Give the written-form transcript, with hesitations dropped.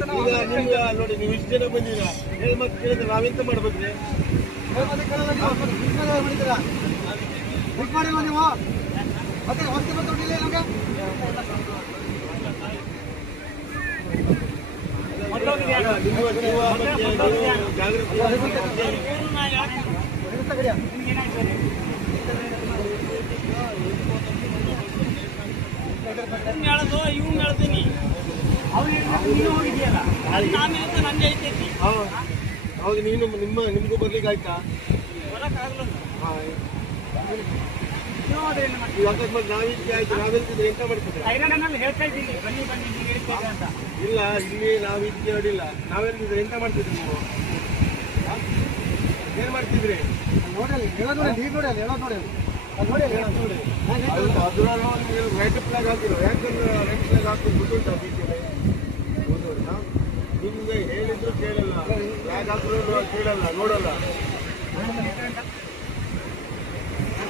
ಈಗ ನಿಮ್ಗೆ ನೋಡಿ ನೀವು ಇಷ್ಟು ಜನ ಬಂದಿದ್ದೀರಾ ಹೇಳಿ ಮತ್ತೆ ಕೇಳಿದ್ರೆ ನಾವೆಂತ ಮಾಡ್ಬೇಕ್ರಿ ಮಾಡಿಲ್ವಾ ನೀವು ಮತ್ತೆ ಹೊಸ ಬಂದಿಲ್ಲ ನಮಗೆ ಇವ್ ಹೇಳ್ತೀನಿ ಅವ್ರು ಹೋಗಿದ್ಯಲ್ಲ ಆಮೇಲೆ ನಂಗೆ ಐತೈತಿ ಹೌದು ನೀನು ನಿಮಗೂ ಬರ್ಲಿಕ್ಕೆ ಆಯ್ತಾ ಬರಕ್ಕಾಗಲ್ಲ ಅಕಸ್ಮಾತ್ ನಾವಿದ್ದೆ ಆಯ್ತು ನಾವೆಲ್ತಿದ್ರೆ ಎಂತ ಮಾಡ್ತಿದ್ರೆ ಹೇಳ್ತಾ ಇದ್ದೀನಿ ಬನ್ನಿ ಬನ್ನಿ ಅಂತ ಇಲ್ಲ ಇಲ್ಲಿ ನಾವಿದ್ದೆ ಅಡಿಲ್ಲ ನಾವೆಲ್ತಿದ್ರೆ ಎಂತ ಮಾಡ್ತಿದ್ರಿ ನೀವು ಏನ್ ಮಾಡ್ತಿದ್ರಿ ನೋಡಿ ಹೇಳೋದು ನೋಡಿ ನೀರು ನೋಡಿ ಹೇಳೋದು ನೋಡಿ ಅದ್ರಲ್ಲೂ ನೀವು ರೆಡ್ ಫ್ಲಾಗ್ ಹಾಕಿರೋ ಯಾಕಂದ್ರೆ ರೆಡ್ ಫ್ಲಾಗ್ ಹಾಕಿ ಗೊತ್ತುಂಟಾ ಬೀಚಲ್ಲಿ ನಿಮ್ಗೆ ಹೇಳಿದ್ರು ಕೇಳಲ್ಲ ಫ್ಲಾಗ್ ಹಾಕಿದ್ರು ಕೇಳಲ್ಲ ನೋಡಲ್ಲ